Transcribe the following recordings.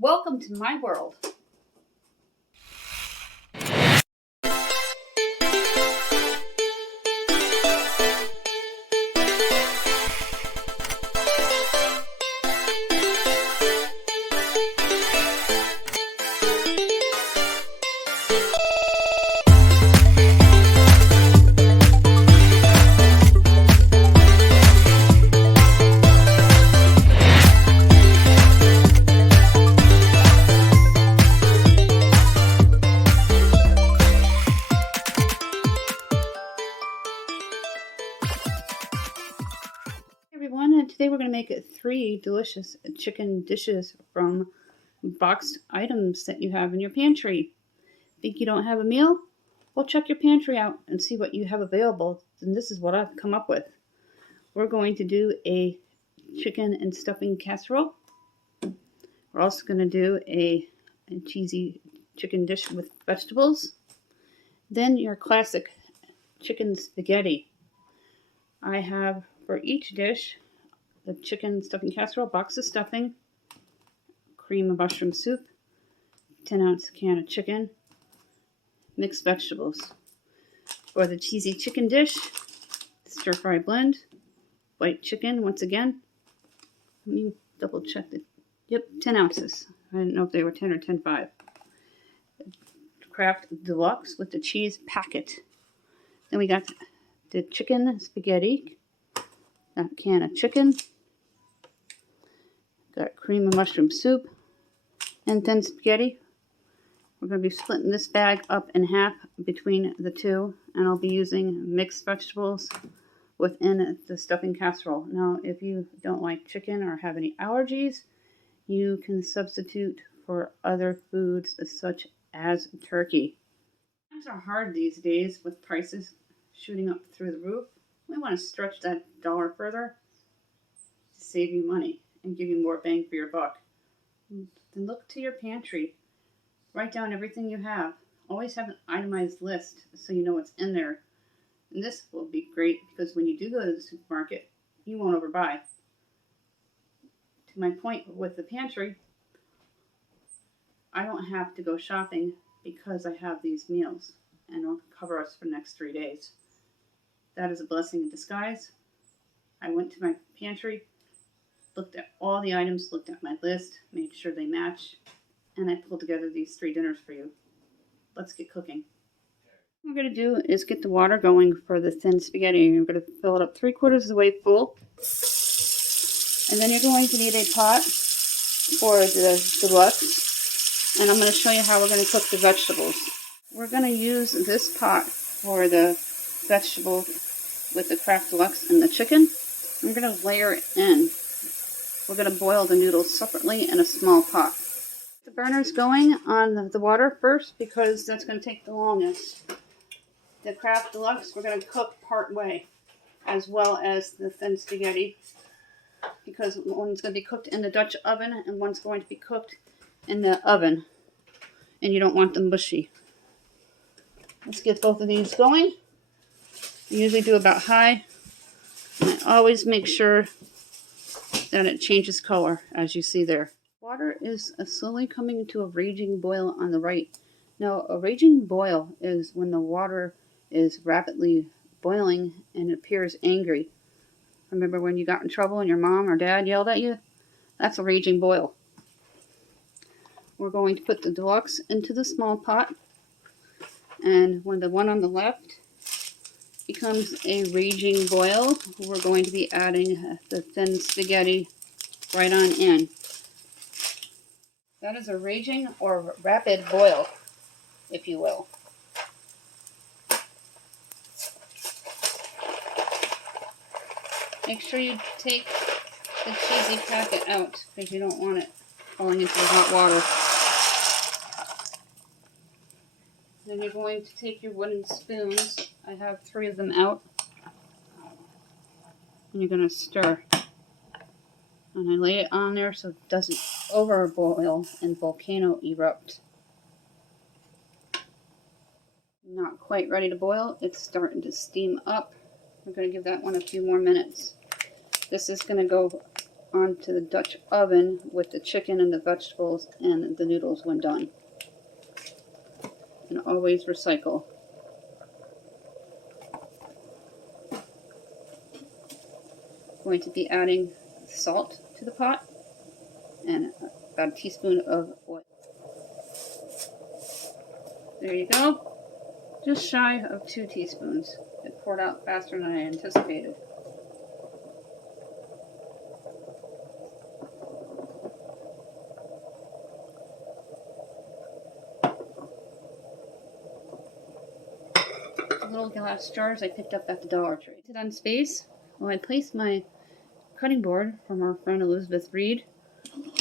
Welcome to my world. Today we're going to make 3 delicious chicken dishes from boxed items that you have in your pantry. Think you don't have a meal? Well, check your pantry out and see what you have available. And this is what I've come up with. We're going to do a chicken and stuffing casserole. We're also going to do a cheesy chicken dish with vegetables. Then your classic chicken spaghetti. I have for each dish the chicken stuffing casserole, box of stuffing, cream of mushroom soup, 10-ounce can of chicken, mixed vegetables. For the cheesy chicken dish, stir fry blend, white chicken once again. Let me double check it. Yep, 10 ounces. I didn't know if they were 10 or 10.5. Kraft Deluxe with the cheese packet. Then we got the chicken spaghetti, that can of chicken. Got cream of mushroom soup and thin spaghetti. We're going to be splitting this bag up in half between the two, and I'll be using mixed vegetables within the stuffing casserole. Now, if you don't like chicken or have any allergies, you can substitute for other foods such as turkey. Times are hard these days with prices shooting up through the roof. We want to stretch that dollar further to save you money and give you more bang for your buck. Then look to your pantry. Write down everything you have. Always have an itemized list so you know what's in there. And this will be great because when you do go to the supermarket, you won't overbuy. To my point with the pantry, I don't have to go shopping because I have these meals and it'll cover us for the next 3 days. That is a blessing in disguise. I went to my pantry, looked at all the items, looked at my list, made sure they match, and I pulled together these 3 dinners for you. Let's get cooking. What we're going to do is get the water going for the thin spaghetti. You're going to fill it up 3/4 of the way full. And then you're going to need a pot for the deluxe. And I'm going to show you how we're going to cook the vegetables. We're going to use this pot for the vegetable with the Kraft Deluxe and the chicken. I'm going to layer it in. We're going to boil the noodles separately in a small pot. The burner's going on the water first because that's going to take the longest. The Kraft Deluxe we're going to cook part way, as well as the thin spaghetti, because one's going to be cooked in the Dutch oven and one's going to be cooked in the oven, and you don't want them mushy. Let's get both of these going. I usually do about high. And I always make sure that it changes color, as you see there. Water is slowly coming to a raging boil on the right. Now, a raging boil is when the water is rapidly boiling and appears angry. Remember when you got in trouble and your mom or dad yelled at you? That's a raging boil. We're going to put the deluxe into the small pot. And when the one on the left becomes a raging boil, we're going to be adding the thin spaghetti right on in. That is a raging or rapid boil, if you will. Make sure you take the cheesy packet out because you don't want it falling into the hot water. Then you're going to take your wooden spoons. I have 3 of them out. And you're going to stir. And I lay it on there so it doesn't overboil and volcano erupt. Not quite ready to boil. It's starting to steam up. We're going to give that one a few more minutes. This is going to go onto the Dutch oven with the chicken and the vegetables and the noodles when done. And always recycle. Going to be adding salt to the pot and about a teaspoon of oil. There you go. Just shy of 2 teaspoons. It poured out faster than I anticipated. Little glass jars I picked up at the Dollar Tree. Sit on space. Well, I placed my cutting board from our friend Elizabeth Reed,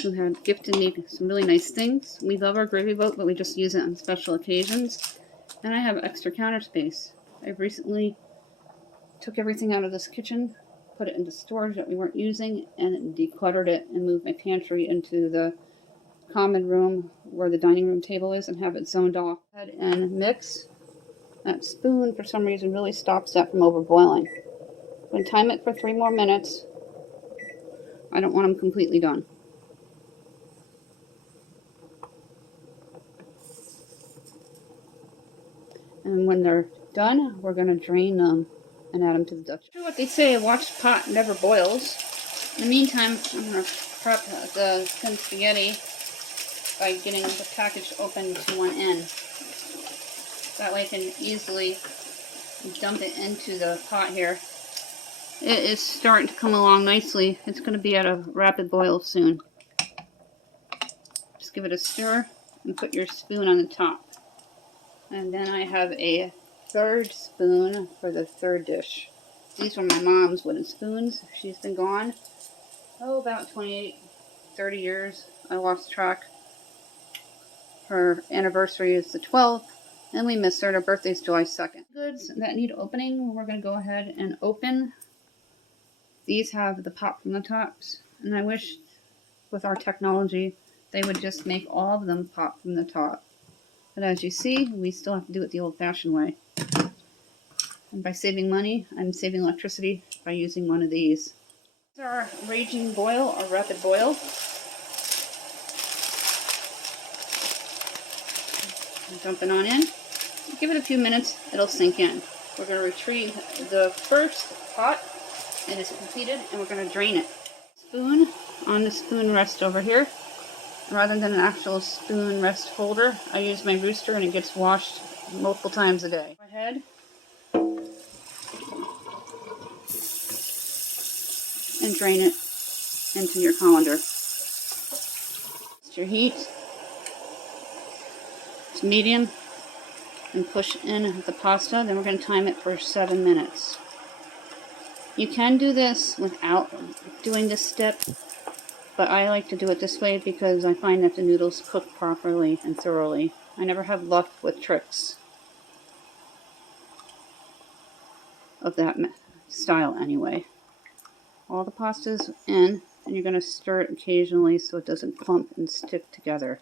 who had gifted me some really nice things. We love our gravy boat, but we just use it on special occasions. And I have extra counter space. I recently took everything out of this kitchen, put it into storage that we weren't using, and decluttered it and moved my pantry into the common room where the dining room table is and have it zoned off. And mix. That spoon, for some reason, really stops that from overboiling. I'm going to time it for 3 more minutes. I don't want them completely done. And when they're done, we're going to drain them and add them to the Dutch. What they say, a watched pot never boils. In the meantime, I'm going to prep the thin spaghetti by getting the package open to one end. That way I can easily dump it into the pot here. It is starting to come along nicely. It's going to be at a rapid boil soon. Just give it a stir and put your spoon on the top. And then I have a third spoon for the third dish. These were my mom's wooden spoons. She's been gone, about 28, 30 years. I lost track. Her anniversary is the 12th. And we missed her. Her birthday's July 2nd. Goods that need opening, we're going to go ahead and open. These have the pop from the tops. And I wish with our technology they would just make all of them pop from the top. But as you see, we still have to do it the old-fashioned way. And by saving money, I'm saving electricity by using one of these. This is our raging boil, or rapid boil. Dump it on in. Give it a few minutes, it'll sink in. We're going to retrieve the first pot. It is completed, and we're going to drain it. Spoon on the spoon rest over here. Rather than an actual spoon rest holder, I use my rooster and it gets washed multiple times a day. Go ahead and drain it into your colander. It's your heat. It's medium. And push in the pasta. Then we're going to time it for 7 minutes. You can do this without doing this step, but I like to do it this way because I find that the noodles cook properly and thoroughly. I never have luck with tricks of that style anyway. All the pasta's in, and you're going to stir it occasionally so it doesn't clump and stick together.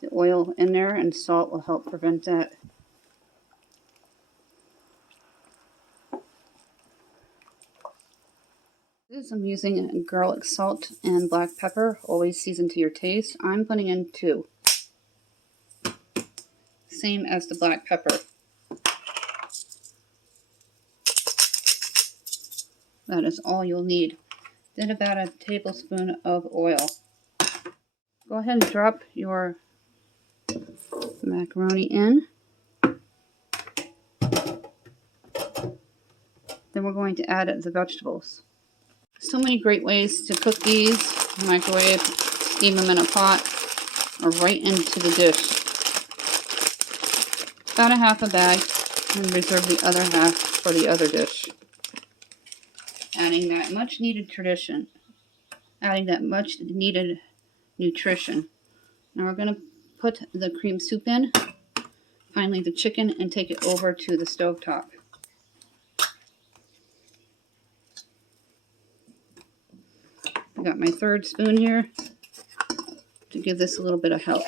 The oil in there and salt will help prevent that. I'm using garlic salt and black pepper, always season to your taste. I'm putting in 2. Same as the black pepper. That is all you'll need. Then about a tablespoon of oil. Go ahead and drop your macaroni in. Then we're going to add the vegetables. So many great ways to cook these. Microwave, steam them in a pot, or right into the dish. About a half a bag, and reserve the other half for the other dish. Adding that much needed nutrition. Now we're going to put the cream soup in, finally the chicken, and take it over to the stovetop. I got my third spoon here to give this a little bit of help.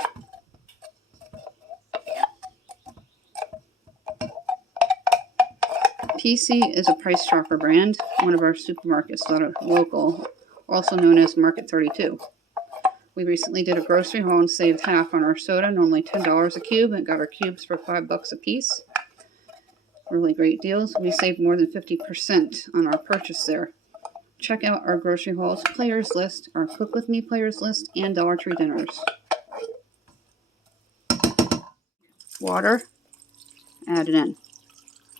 PC is a Price Chopper brand, one of our supermarkets that are local, also known as Market 32. We recently did a grocery haul and saved half on our soda, normally $10 a cube, and got our cubes for $5 a piece. Really great deals. We saved more than 50% on our purchase there. Check out our grocery hauls players list, our Cook With Me players list, and Dollar Tree dinners. Water, add it in.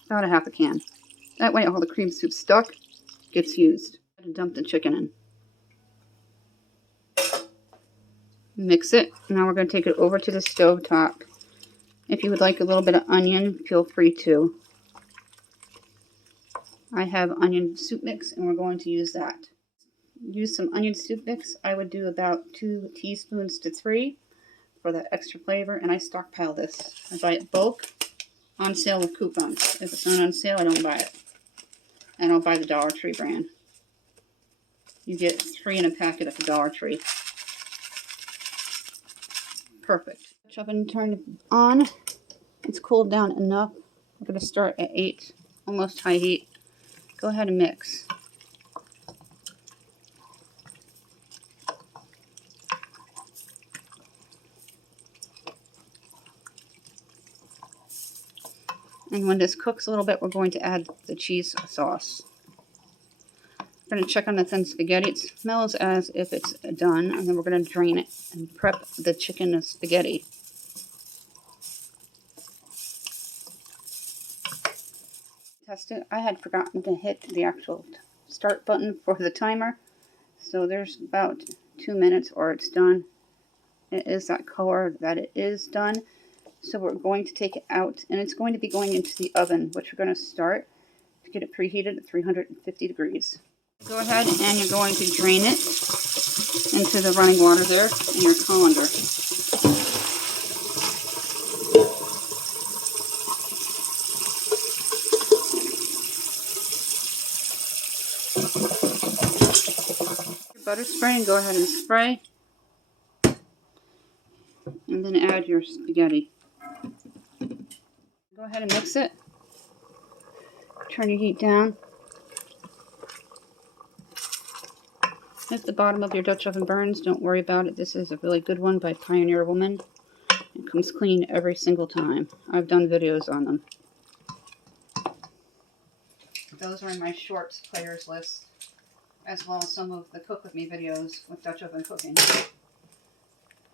About a half a can. That way all the cream soup stock gets used. And dump the chicken in. Mix it. Now we're going to take it over to the stove top. If you would like a little bit of onion, feel free to. I have onion soup mix and we're going to use that. Use some onion soup mix. I would do about 2 teaspoons to 3 for that extra flavor, and I stockpile this. I buy it bulk, on sale with coupons. If it's not on sale, I don't buy it. And I'll buy the Dollar Tree brand. You get 3 in a packet at the Dollar Tree. Perfect. Oven turned on. It's cooled down enough. We're going to start at 8, almost high heat. Go ahead and mix. And when this cooks a little bit, we're going to add the cheese sauce. We're going to check on the thin spaghetti. It smells as if it's done, and then we're going to drain it and prep the chicken and spaghetti. Test it. I had forgotten to hit the actual start button for the timer, so there's about 2 minutes or it's done. It is that color that it is done. So we're going to take it out, and it's going to be going into the oven, which we're going to start to get it preheated at 350 degrees. Go ahead and you're going to drain it into the running water there in your colander. Your butter spray, and go ahead and spray. And then add your spaghetti. Go ahead and mix it. Turn your heat down. If the bottom of your Dutch oven burns, don't worry about it. This is a really good one by Pioneer Woman. It comes clean every single time. I've done videos on them. Those are in my shorts players list, as well as some of the Cook With Me videos with Dutch oven cooking.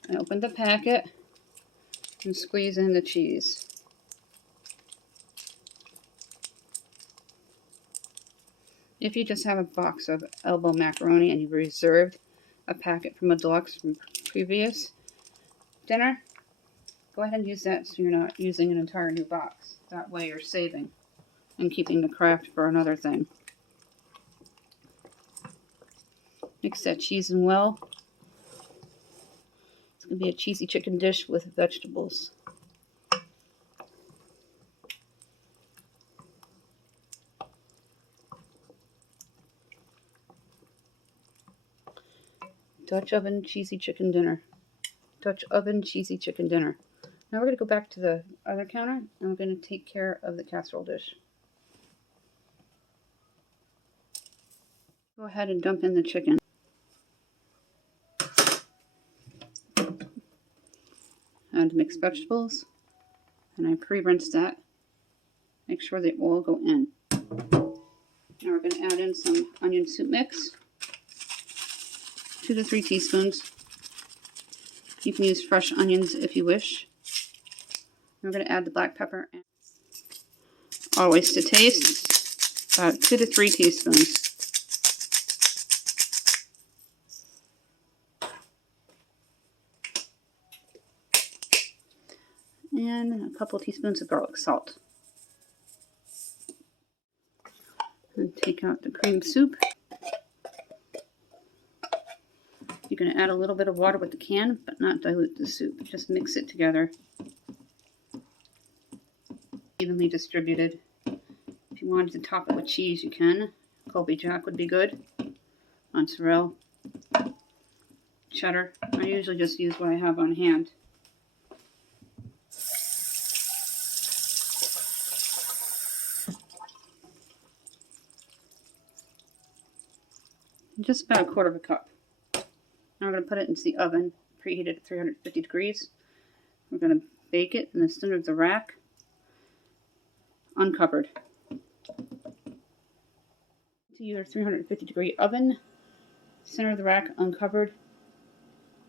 I open the packet and squeeze in the cheese. If you just have a box of elbow macaroni and you've reserved a packet from a deluxe from previous dinner, go ahead and use that so you're not using an entire new box. That way you're saving and keeping the craft for another thing. Mix that cheese in well. It's going to be a cheesy chicken dish with vegetables. Dutch oven cheesy chicken dinner. Dutch oven cheesy chicken dinner. Now we're going to go back to the other counter and we're going to take care of the casserole dish. Go ahead and dump in the chicken. Add mixed vegetables. And I pre-rinsed that. Make sure they all go in. Now we're going to add in some onion soup mix. 2 to 3 teaspoons. You can use fresh onions if you wish. We're going to add the black pepper. Always to taste, about 2 to 3 teaspoons. And a couple teaspoons of garlic salt. And take out the cream soup. You're going to add a little bit of water with the can, but not dilute the soup. Just mix it together. Evenly distributed. If you wanted to top it with cheese, you can. Colby Jack would be good. Mozzarella. Cheddar. I usually just use what I have on hand. just about 1/4 of a cup. Now we're going to put it into the oven, preheated at 350 degrees. We're going to bake it in the center of the rack, uncovered. To your 350 degree oven, center of the rack, uncovered.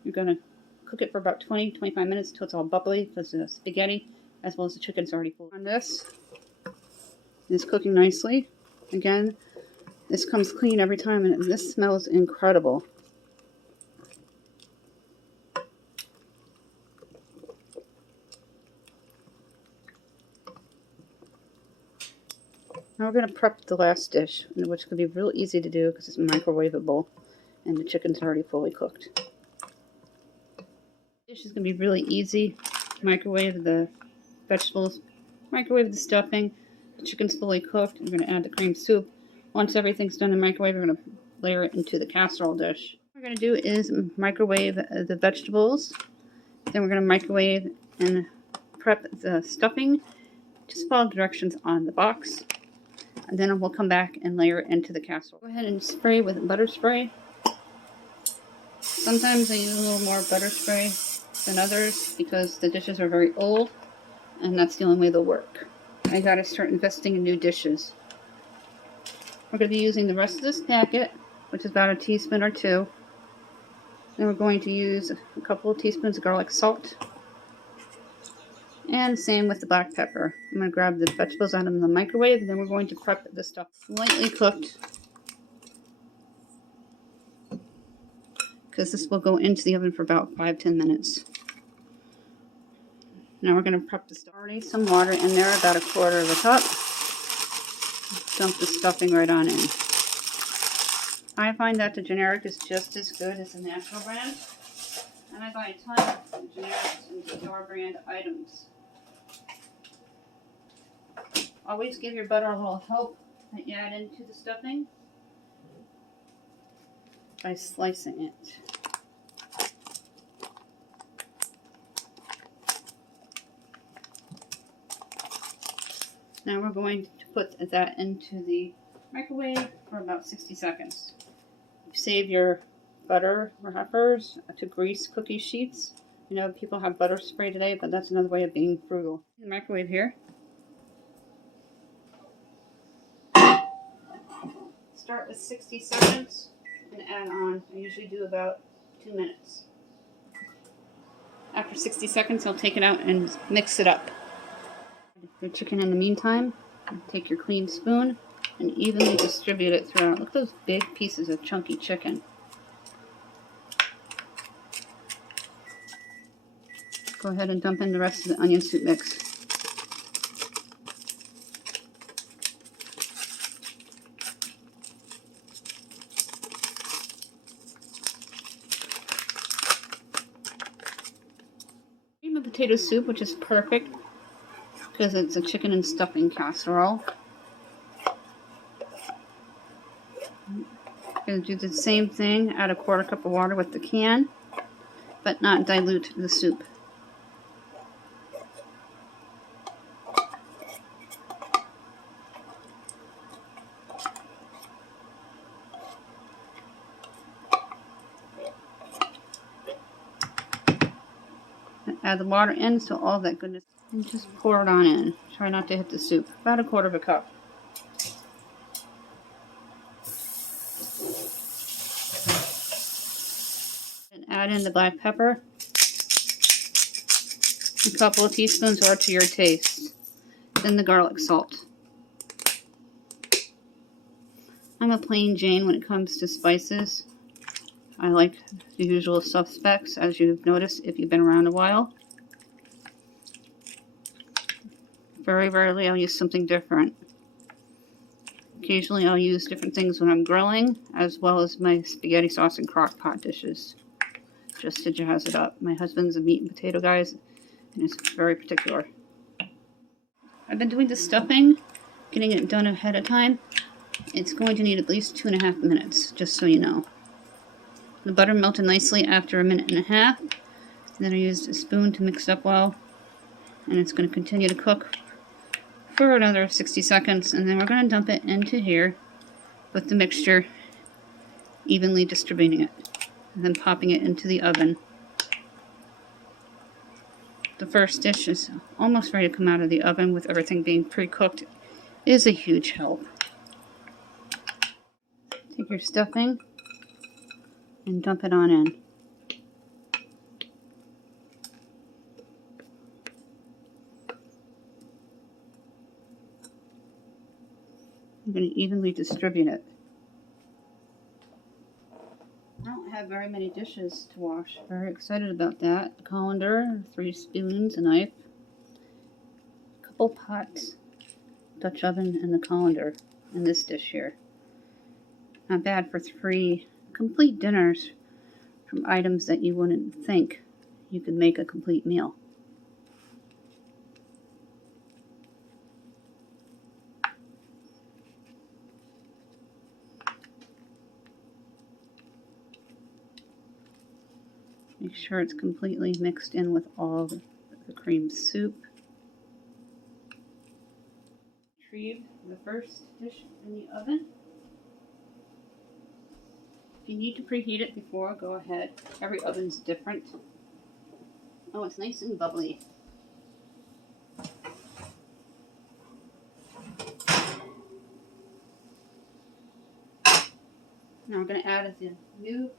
You're going to cook it for about 20-25 minutes until it's all bubbly because the spaghetti as well as the chicken's already full. On this is cooking nicely. Again, this comes clean every time and this smells incredible. Now we're going to prep the last dish, which could be real easy to do because it's microwavable and the chicken's already fully cooked. This dish is going to be really easy. Microwave the vegetables, microwave the stuffing, the chicken's fully cooked. We're going to add the cream soup. Once everything's done in microwave, we're going to layer it into the casserole dish. What we're going to do is microwave the vegetables. Then we're going to microwave and prep the stuffing. Just follow directions on the box. And then we'll come back and layer it into the casserole. Go ahead and spray with butter spray. Sometimes I use a little more butter spray than others because the dishes are very old and that's the only way they'll work. I gotta start investing in new dishes. We're going to be using the rest of this packet, which is about a teaspoon or two. Then we're going to use a couple of teaspoons of garlic salt. And same with the black pepper. I'm going to grab the vegetables out of the microwave, and then we're going to prep the stuff lightly cooked. Because this will go into the oven for about 5-10 minutes. Now we're going to prep the stuff. Already some water in there, about 1/4 of a cup. Dump the stuffing right on in. I find that the generic is just as good as the natural brand. And I buy a ton of generics and store brand items. Always give your butter a little help that you add into the stuffing by slicing it. Now we're going to put that into the microwave for about 60 seconds. Save your butter wrappers to grease cookie sheets. You know, people have butter spray today, but that's another way of being frugal. In the microwave here. Start with 60 seconds and add on. I usually do about 2 minutes. After 60 seconds, I'll take it out and mix it up. Your chicken in the meantime, take your clean spoon and evenly distribute it throughout. Look at those big pieces of chunky chicken. Go ahead and dump in the rest of the onion soup mix. Cream of potato soup, which is perfect because it's a chicken and stuffing casserole. Going to do the same thing, add 1/4 cup of water with the can, but not dilute the soup. Add the water in so all that goodness, and just pour it on in. Try not to hit the soup. About 1/4 of a cup. And add in the black pepper. A couple of teaspoons or to your taste. Then the garlic salt. I'm a plain Jane when it comes to spices. I like the usual suspects, as you've noticed if you've been around a while. Very rarely I'll use something different. Occasionally I'll use different things when I'm grilling, as well as my spaghetti sauce and crock pot dishes, just to jazz it up. My husband's a meat and potato guy, and is very particular. I've been doing the stuffing, getting it done ahead of time. It's going to need at least 2.5 minutes, just so you know. The butter melted nicely after 1.5 minutes. Then I used a spoon to mix it up well. And it's going to continue to cook for another 60 seconds. And then we're going to dump it into here with the mixture evenly distributing it, and then popping it into the oven. The first dish is almost ready to come out of the oven with everything being pre-cooked. It is a huge help. Take your stuffing and dump it on in. I'm going to evenly distribute it. I don't have very many dishes to wash. Very excited about that. A colander, 3 spoons, a knife, a couple pots, Dutch oven, and the colander in this dish here. Not bad for 3 complete dinners from items that you wouldn't think you could make a complete meal. Make sure it's completely mixed in with all the cream soup. Retrieve the first dish in the oven. If you need to preheat it before, go ahead. Every oven's different. Oh, it's nice and bubbly. Now we're going to add the new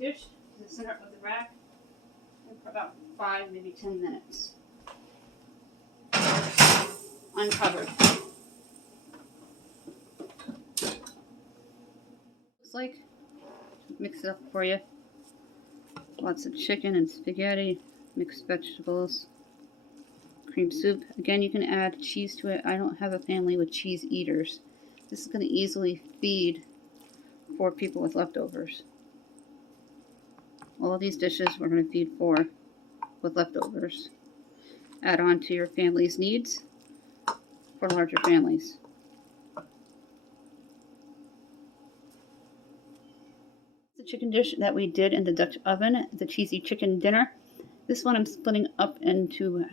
dish to the center of the rack for about 5, maybe 10 minutes. Uncovered. Looks like, mix it up for you. Lots of chicken and spaghetti, mixed vegetables, cream soup. Again, you can add cheese to it. I don't have a family with cheese eaters. This is going to easily feed 4 people with leftovers. All of these dishes we're going to feed 4 with leftovers. Add on to your family's needs for larger families. The chicken dish that we did in the Dutch oven, the cheesy chicken dinner. This one I'm splitting up into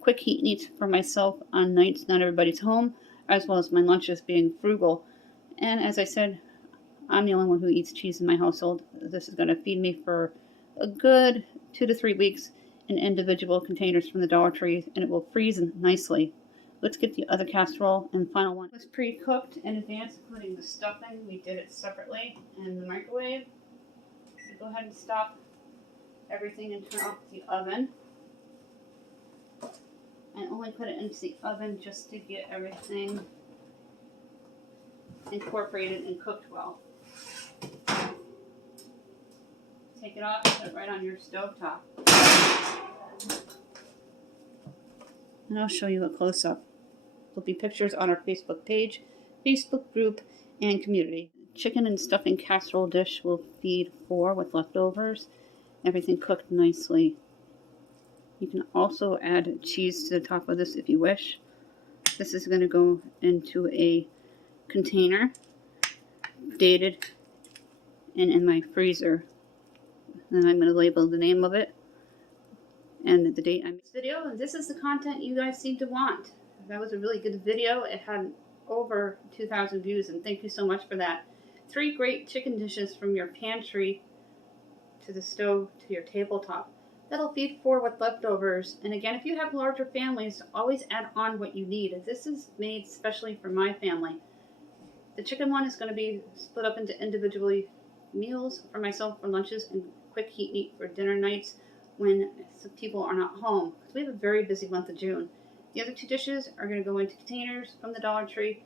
quick heat needs for myself on nights not everybody's home, as well as my lunches being frugal. And as I said, I'm the only one who eats cheese in my household. This is going to feed me for a good 2 to 3 weeks in individual containers from the Dollar Tree, and it will freeze nicely. Let's get the other casserole and final one. It was pre-cooked in advance, including the stuffing. We did it separately in the microwave. So go ahead and stop everything and turn off the oven. I only put it into the oven just to get everything incorporated and cooked well. Take it off, put it right on your stovetop. And I'll show you a close-up. There'll be pictures on our Facebook page, Facebook group, and community. Chicken and stuffing casserole dish will feed 4 with leftovers. Everything cooked nicely. You can also add cheese to the top of this if you wish. This is going to go into a container, dated, and in my freezer. Then I'm going to label the name of it and the date I made this video. And this is the content you guys seem to want. That was a really good video. It had over 2,000 views, and thank you so much for that. 3 great chicken dishes from your pantry to the stove to your tabletop. That'll feed 4 with leftovers. And again, if you have larger families, always add on what you need. This is made specially for my family. The chicken one is going to be split up into individually meals for myself for lunches and quick heat meat for dinner nights when some people are not home. Because we have a very busy month of June. The other 2 dishes are going to go into containers from the Dollar Tree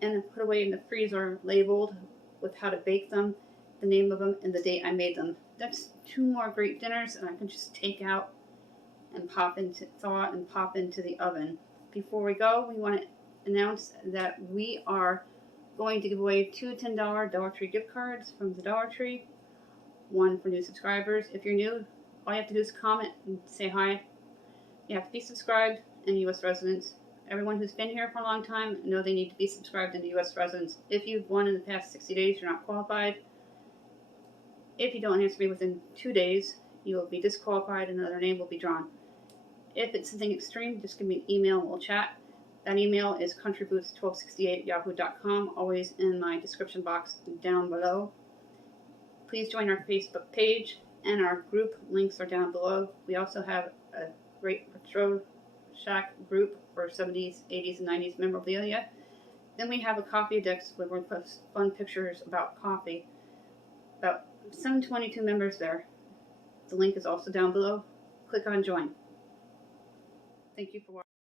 and then put away in the freezer, labeled with how to bake them, the name of them, and the date I made them. That's 2 more great dinners, and I can just take out and thaw and pop into the oven. Before we go, we want to announce that we are going to give away 2 $10 Dollar Tree gift cards from the Dollar Tree, 1 for new subscribers. If you're new, all you have to do is comment and say hi. You have to be subscribed and U.S. residents. Everyone who's been here for a long time know they need to be subscribed into U.S. residents. If you've won in the past 60 days, you're not qualified. If you don't answer me within 2 days, you will be disqualified and another name will be drawn. If it's something extreme, just give me an email and we'll chat. That email is countryboots1268@yahoo.com, always in my description box down below. Please join our Facebook page, and our group links are down below. We also have a great retro shack group for 70s, 80s, and 90s memorabilia. Then we have a coffee desk where we post fun pictures about coffee. About 722 members there. The link is also down below. Click on join. Thank you for watching.